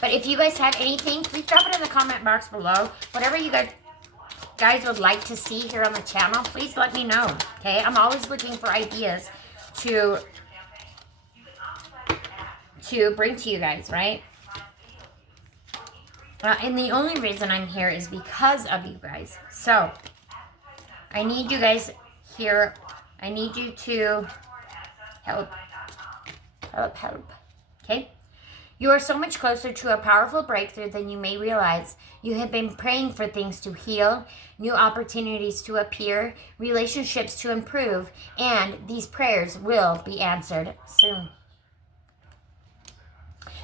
But if you guys have anything, please drop it in the comment box below. Whatever you guys would like to see here on the channel, please let me know, okay? I'm always looking for ideas to bring to you guys, right? And the only reason I'm here is because of you guys. So, I need you guys here. I need you to help. Okay? You are so much closer to a powerful breakthrough than you may realize. You have been praying for things to heal, new opportunities to appear, relationships to improve, and these prayers will be answered soon.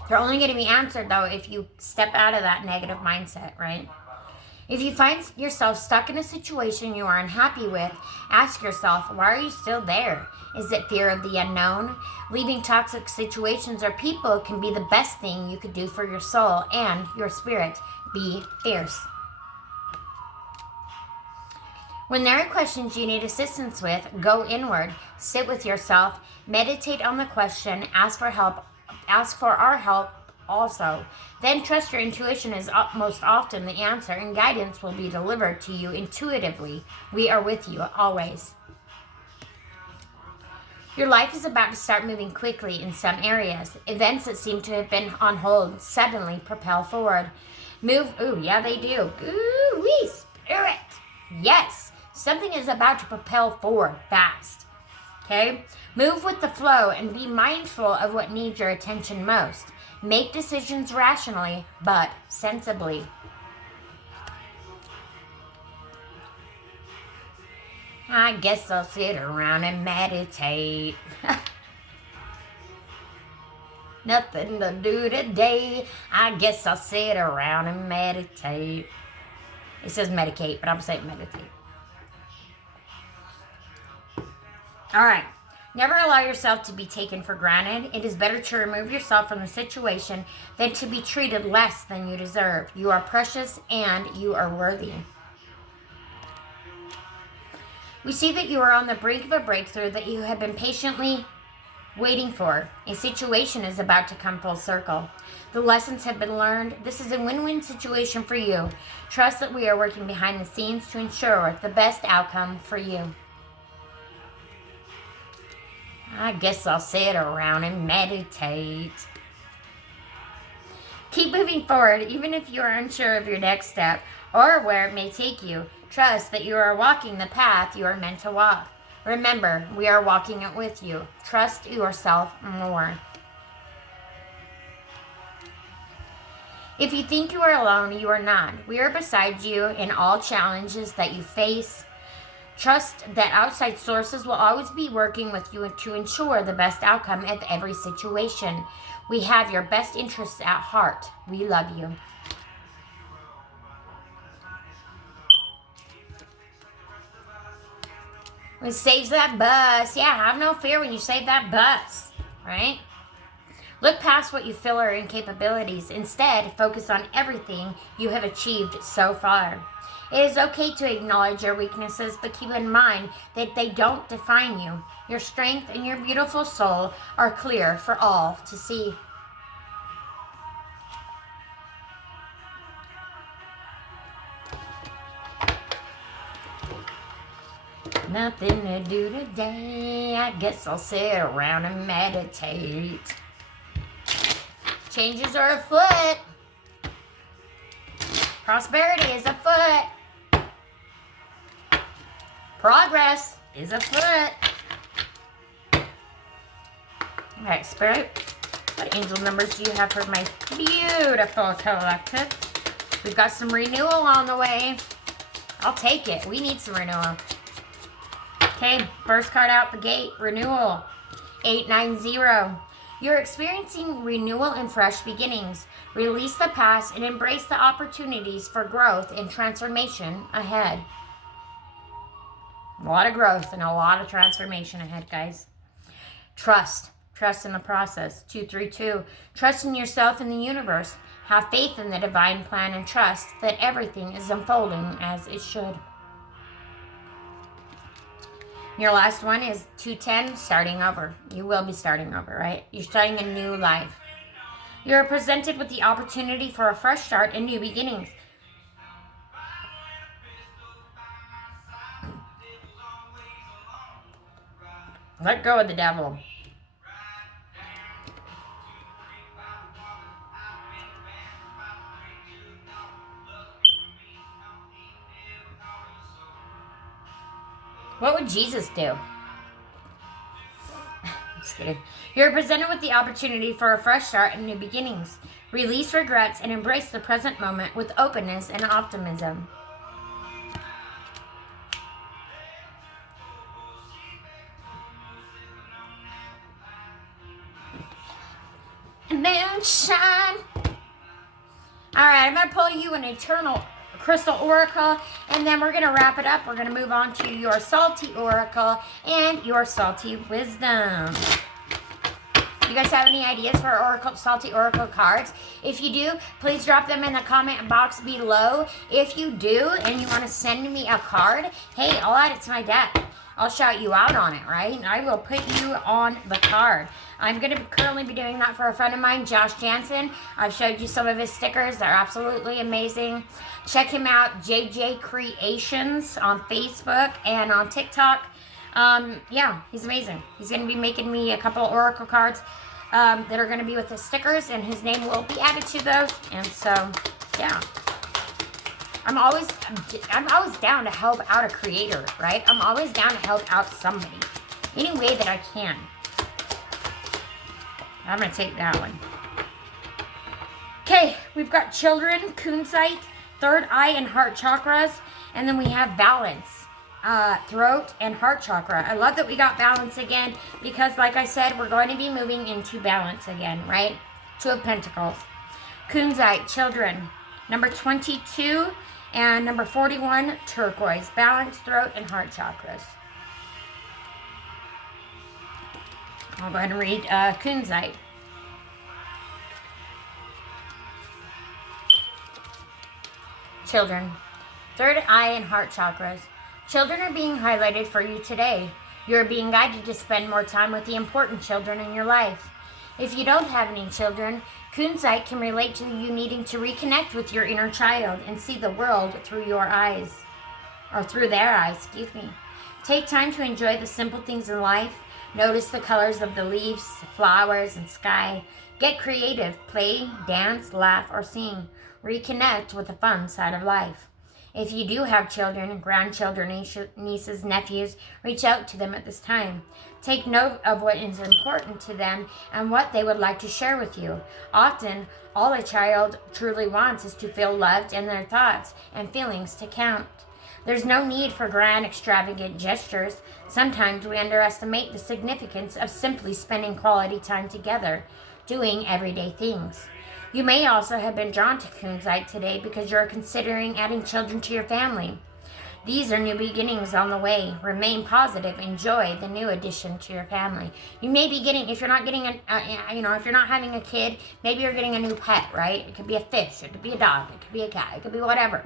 They're only going to be answered, though, if you step out of that negative mindset, right? If you find yourself stuck in a situation you are unhappy with, ask yourself, why are you still there? Is it fear of the unknown? Leaving toxic situations or people can be the best thing you could do for your soul and your spirit. Be fierce. When there are questions you need assistance with, go inward. Sit with yourself. Meditate on the question. Ask for help. Ask for our help also. Then trust your intuition is most often the answer, and guidance will be delivered to you intuitively. We are with you always. Your life is about to start moving quickly in some areas. Events that seem to have been on hold suddenly propel forward. Move, ooh, yeah, they do. Ooh-wee, Spirit. Yes, something is about to propel forward fast. Okay? Move with the flow and be mindful of what needs your attention most. Make decisions rationally, but sensibly. I guess I'll sit around and meditate. Nothing to do today. I guess I'll sit around and meditate. It says medicate, but I'm saying meditate. All right. Never allow yourself to be taken for granted. It is better to remove yourself from the situation than to be treated less than you deserve. You are precious and you are worthy. We see that you are on the brink of a breakthrough that you have been patiently waiting for. A situation is about to come full circle. The lessons have been learned. This is a win-win situation for you. Trust that we are working behind the scenes to ensure the best outcome for you. I guess I'll sit around and meditate. Keep moving forward, even if you are unsure of your next step or where it may take you. Trust that you are walking the path you are meant to walk. Remember, we are walking it with you. Trust yourself more. If you think you are alone, you are not. We are beside you in all challenges that you face. Trust that outside sources will always be working with you to ensure the best outcome of every situation. We have your best interests at heart. We love you. When saves that bus. Yeah, have no fear when you save that bus, right? Look past what you feel are incapabilities. Instead, focus on everything you have achieved so far. It is okay to acknowledge your weaknesses, but keep in mind that they don't define you. Your strength and your beautiful soul are clear for all to see. Nothing to do today. I guess I'll sit around and meditate. Changes are afoot. Prosperity is afoot. Progress is afoot. Alright, Spirit, what angel numbers do you have for my beautiful collective? We've got some renewal on the way. I'll take it. We need some renewal. Okay, first card out the gate, renewal. 890. You're experiencing renewal and fresh beginnings. Release the past and embrace the opportunities for growth and transformation ahead. A lot of growth and a lot of transformation ahead, guys. Trust. Trust in the process. 232. Trust in yourself and the universe. Have faith in the divine plan and trust that everything is unfolding as it should. Your last one is 210, starting over. You will be starting over, right? You're starting a new life. You're presented with the opportunity for a fresh start and new beginnings. Let go of the devil. What would Jesus do? Just kidding. You're presented with the opportunity for a fresh start and new beginnings. Release regrets and embrace the present moment with openness and optimism. And then shine. All right, I'm going to pull you an eternal crystal oracle, and then we're going to wrap it up. We're going to move on to your salty oracle and your salty wisdom. You guys have any ideas for oracle, salty oracle cards? If you do, please drop them in the comment box below. If you do and you want to send me a card, hey, I'll add it to my deck. I'll shout you out on it, right? I will put you on the card. I'm going to currently be doing that for a friend of mine, Josh Jansen. I've showed you some of his stickers. They're absolutely amazing. Check him out, JJ Creations, on Facebook and on TikTok. Yeah, he's amazing. He's going to be making me a couple oracle cards that are going to be with the stickers, and his name will be added to those. And so, yeah. I'm always down to help out a creator, right? I'm always down to help out somebody. Any way that I can. I'm going to take that one. Okay, we've got children, kunzite, third eye and heart chakras. And then we have balance, throat and heart chakra. I love that we got balance again because, like I said, we're going to be moving into balance again, right? Two of Pentacles. Kunzite, children. Number 22 and number 41, turquoise. Balance, throat, and heart chakras. I'll go ahead and read kunzite. Children. Third eye and heart chakras. Children are being highlighted for you today. You are being guided to spend more time with the important children in your life. If you don't have any children, kunzite can relate to you needing to reconnect with your inner child and see the world through your eyes. Or through their eyes, excuse me. Take time to enjoy the simple things in life. Notice the colors of the leaves, flowers, and sky. Get creative. Play, dance, laugh, or sing. Reconnect with the fun side of life. If you do have children, grandchildren, nieces, nephews, reach out to them at this time. Take note of what is important to them and what they would like to share with you. Often, all a child truly wants is to feel loved and their thoughts and feelings to count. There's no need for grand, extravagant gestures. Sometimes we underestimate the significance of simply spending quality time together, doing everyday things. You may also have been drawn to kunzite today because you're considering adding children to your family. These are new beginnings on the way. Remain positive. Enjoy the new addition to your family. You may be getting, if you're not getting if you're not having a kid, maybe you're getting a new pet, right? It could be a fish, it could be a dog, it could be a cat, it could be whatever.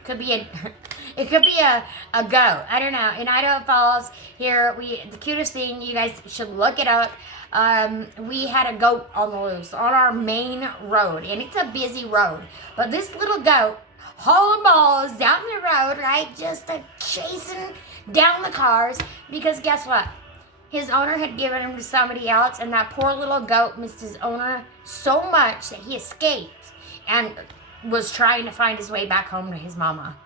It could be a goat. I don't know. In Idaho Falls, here the cutest thing, you guys should look it up. We had a goat on the loose on our main road, and it's a busy road. But this little goat hauling balls down the road, right? Just chasing down the cars, because guess what? His owner had given him to somebody else, and that poor little goat missed his owner so much that he escaped and was trying to find his way back home to his mama.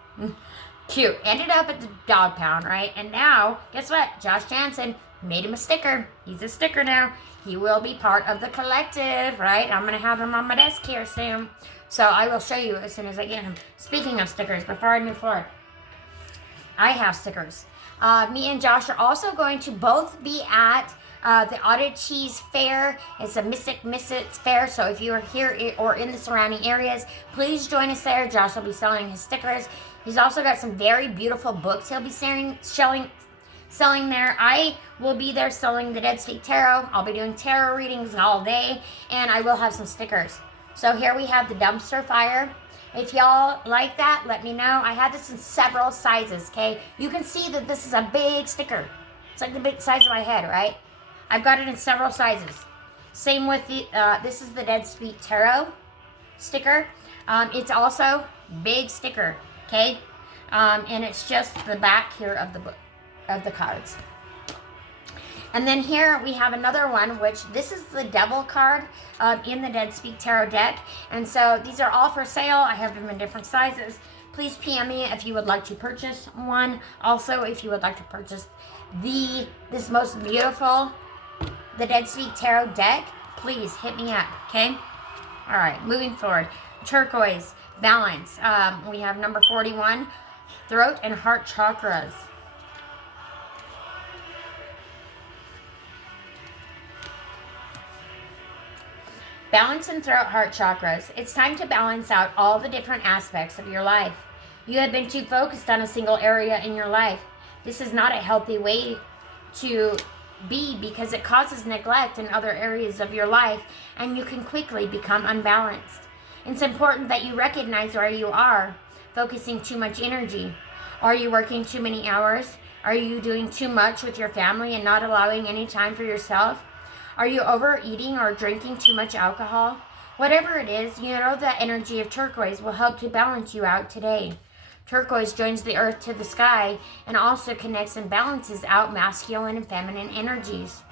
Cute. Ended up at the dog pound, right? And now, guess what? Josh Jansen made him a sticker. He's a sticker now. He will be part of the collective, right? I'm going to have him on my desk here soon. So I will show you as soon as I get him. Speaking of stickers, before I move forward, I have stickers. Me and Josh are also going to both be at the Oddities Fair. It's a Mystic Misfits Fair, so if you are here or in the surrounding areas, please join us there. Josh will be selling his stickers. He's also got some very beautiful books he'll be selling there. I will be there selling the Dead Speak Tarot. I'll be doing tarot readings all day, and I will have some stickers. So here we have the dumpster fire. If y'all like that, let me know. I had this in several sizes, okay? You can see that this is a big sticker. It's like the big size of my head, right? I've got it in several sizes. Same with the, this is the Dead Speak Tarot sticker. It's also big sticker, okay? And it's just the back here of the book, of the cards. And then here we have another one, which this is the Devil card in the Dead Speak Tarot deck. And so these are all for sale. I have them in different sizes. Please PM me if you would like to purchase one. Also, if you would like to purchase this most beautiful, the Dead Speak Tarot deck, please hit me up, okay? All right, moving forward. Turquoise, balance. We have number 41, throat and heart chakras. Balance and throat heart chakras. It's time to balance out all the different aspects of your life. You have been too focused on a single area in your life. This is not a healthy way to be, because it causes neglect in other areas of your life, and you can quickly become unbalanced. It's important that you recognize where you are focusing too much energy. Are you working too many hours? Are you doing too much with your family and not allowing any time for yourself? Are you overeating or drinking too much alcohol? Whatever it is, you know the energy of turquoise will help to balance you out today. Turquoise joins the earth to the sky and also connects and balances out masculine and feminine energies.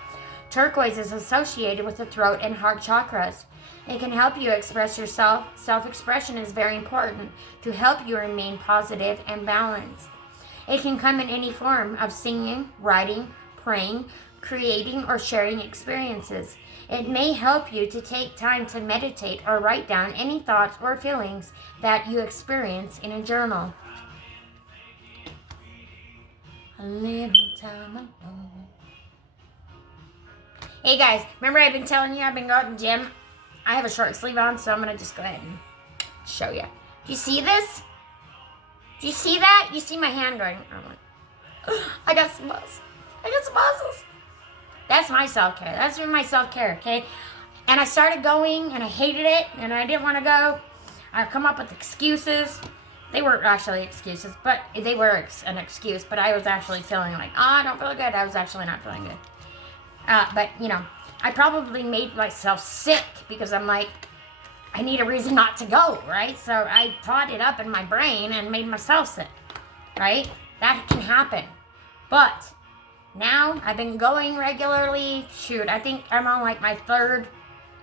Turquoise is associated with the throat and heart chakras. It can help you express yourself. Self-expression is very important to help you remain positive and balanced. It can come in any form of singing, writing, praying, creating, or sharing experiences. It may help you to take time to meditate or write down any thoughts or feelings that you experience in a journal. A little time alone. Hey guys, remember I've been telling you I've been going to the gym? I have a short sleeve on, so I'm going to just go ahead and show you. Do you see this? Do you see that? You see my hand going, I got some muscles. I got some muscles. That's my self-care. That's my self-care, okay? And I started going, and I hated it, and I didn't want to go. I've come up with excuses. They weren't actually excuses, but they were an excuse. But I was actually feeling like, I don't feel good. I was actually not feeling good. But, you know, I probably made myself sick because I'm like, I need a reason not to go, right? So I thought it up in my brain and made myself sick, right? That can happen. But now I've been going regularly. Shoot, I think I'm on like my 3rd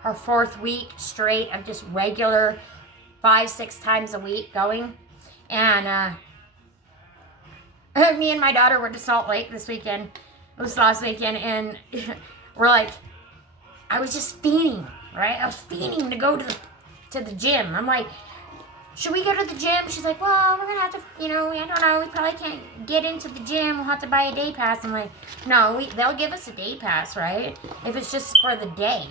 or 4th week straight of just regular 5-6 times a week going. And me and my daughter went to Salt Lake this weekend. It was last weekend, and we're like, I was just fiending, right? I was fiending to go to the gym. I'm like, should we go to the gym? She's like, well, we're going to have to, I don't know. We probably can't get into the gym. We'll have to buy a day pass. I'm like, no, they'll give us a day pass, right? If it's just for the day,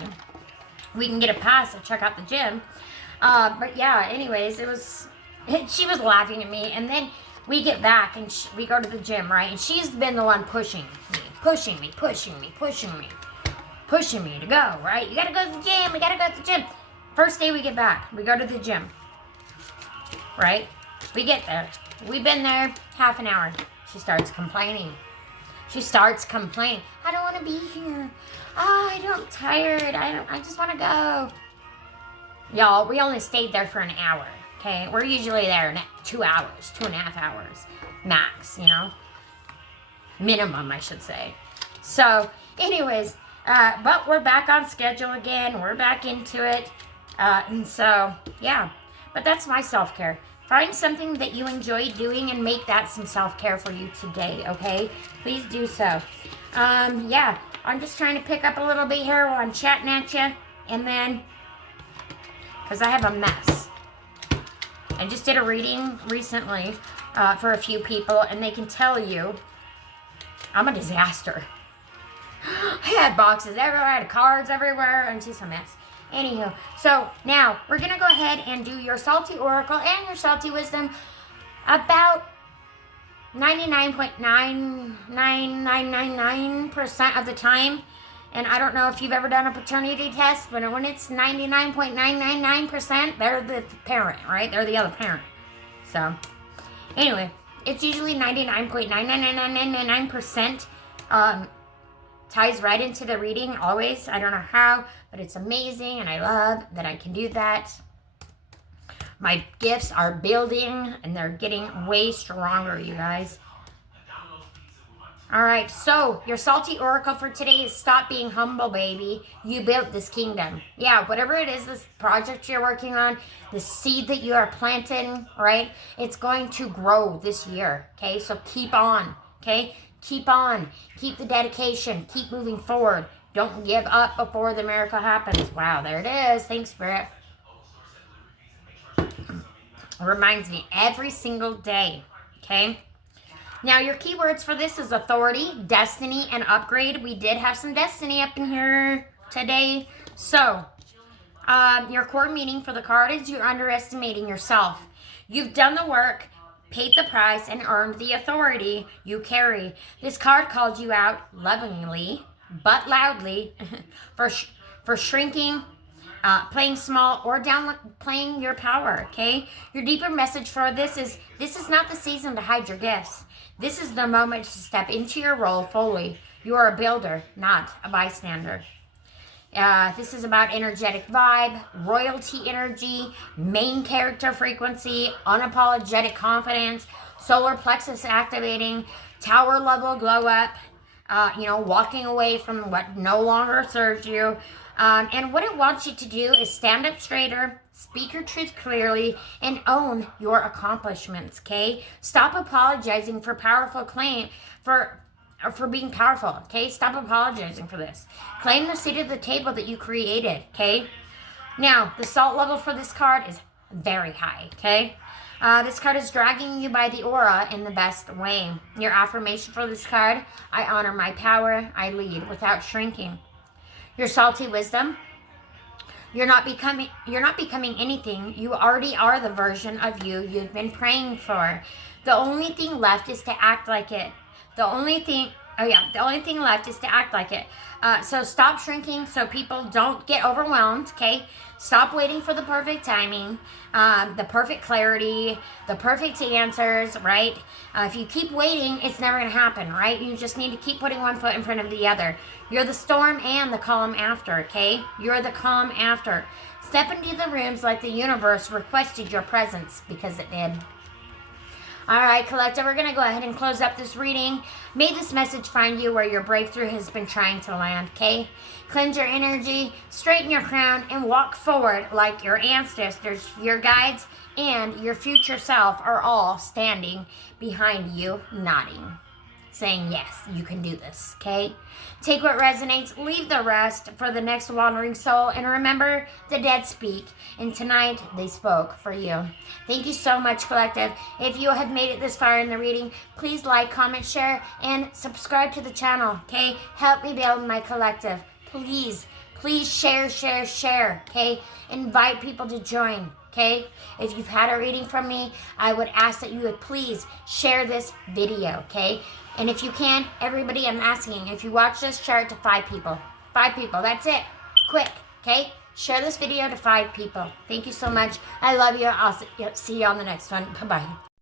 we can get a pass to check out the gym. But yeah, anyways, she was laughing at me. And then we get back and we go to the gym, right? And she's been the one pushing me to go, right? You gotta go to the gym. We gotta go to the gym. First day we get back, we go to the gym, right? We get there. We've been there half an hour. She starts complaining. I don't want to be here. I'm tired. I just want to go. Y'all, we only stayed there for an hour, okay? We're usually there in 2 hours, 2.5 hours, max, you know? Minimum, I should say. So, anyways, but we're back on schedule again. We're back into it. And so, yeah. But that's my self-care. Find something that you enjoy doing and make that some self-care for you today, okay? Please do so. Yeah, I'm just trying to pick up a little bit here while I'm chatting at you. And then, because I have a mess. I just did a reading recently for a few people, and they can tell you I'm a disaster. I had boxes everywhere, I had cards everywhere, and just a mess. Anywho, so now we're going to go ahead and do your Salty Oracle and your Salty Wisdom about 99.99999% of the time. And I don't know if you've ever done a paternity test, but when it's 99.999%, they're the parent, right? They're the other parent. So, anyway, it's usually 99.99999% ties right into the reading, always. I don't know how, but it's amazing, and I love that I can do that. My gifts are building, and they're getting way stronger, you guys. All right, so your Salty Oracle for today is stop being humble, baby. You built this kingdom. Yeah, whatever it is, this project you're working on, the seed that you are planting, right? It's going to grow this year, okay? So keep on, okay? Keep on. Keep the dedication. Keep moving forward. Don't give up before the miracle happens. Wow, there it is. Thanks, Spirit. It reminds me every single day, okay? Now, your keywords for this is authority, destiny, and upgrade. We did have some destiny up in here today. So, your core meaning for the card is you're underestimating yourself. You've done the work, paid the price, and earned the authority you carry. This card calls you out lovingly, but loudly, for shrinking, playing small, or downplaying your power, okay? Your deeper message for this is not the season to hide your gifts. This is the moment to step into your role fully. You are a builder, not a bystander. This is about energetic vibe, royalty energy, main character frequency, unapologetic confidence, solar plexus activating, tower level glow up, walking away from what no longer serves you. And what it wants you to do is stand up straighter, speak your truth clearly, and own your accomplishments, okay? Stop apologizing for powerful claim, for being powerful, okay? Stop apologizing for this. Claim the seat at the table that you created, okay? Now, the salt level for this card is very high, okay? This card is dragging you by the aura in the best way. Your affirmation for this card, I honor my power, I lead without shrinking. Your Salty Wisdom, you're not becoming anything. You already are the version of you you've been praying for. The only thing left is to act like it. The only thing left is to act like it. So stop shrinking so people don't get overwhelmed, okay? Stop waiting for the perfect timing, the perfect clarity, the perfect answers, right? If you keep waiting, it's never going to happen, right? You just need to keep putting one foot in front of the other. You're the storm and the calm after, okay? You're the calm after. Step into the rooms like the universe requested your presence, because it did. All right, collective, we're going to go ahead and close up this reading. May this message find you where your breakthrough has been trying to land, okay? Cleanse your energy, straighten your crown, and walk forward like your ancestors, your guides, and your future self are all standing behind you, nodding, saying, yes, you can do this, okay? Take what resonates, leave the rest for the next wandering soul, and remember, the dead speak, and tonight they spoke for you. Thank you so much, collective. If you have made it this far in the reading, please like, comment, share, and subscribe to the channel, okay? Help me build my collective. Please share, okay? Invite people to join. okay? If you've had a reading from me, I would ask that you would please share this video, okay? And if you can, everybody, I'm asking, if you watch this, share it to 5 people. 5 people, that's it. Quick, okay? Share this video to 5 people. Thank you so much. I love you. I'll see you on the next one. Bye-bye.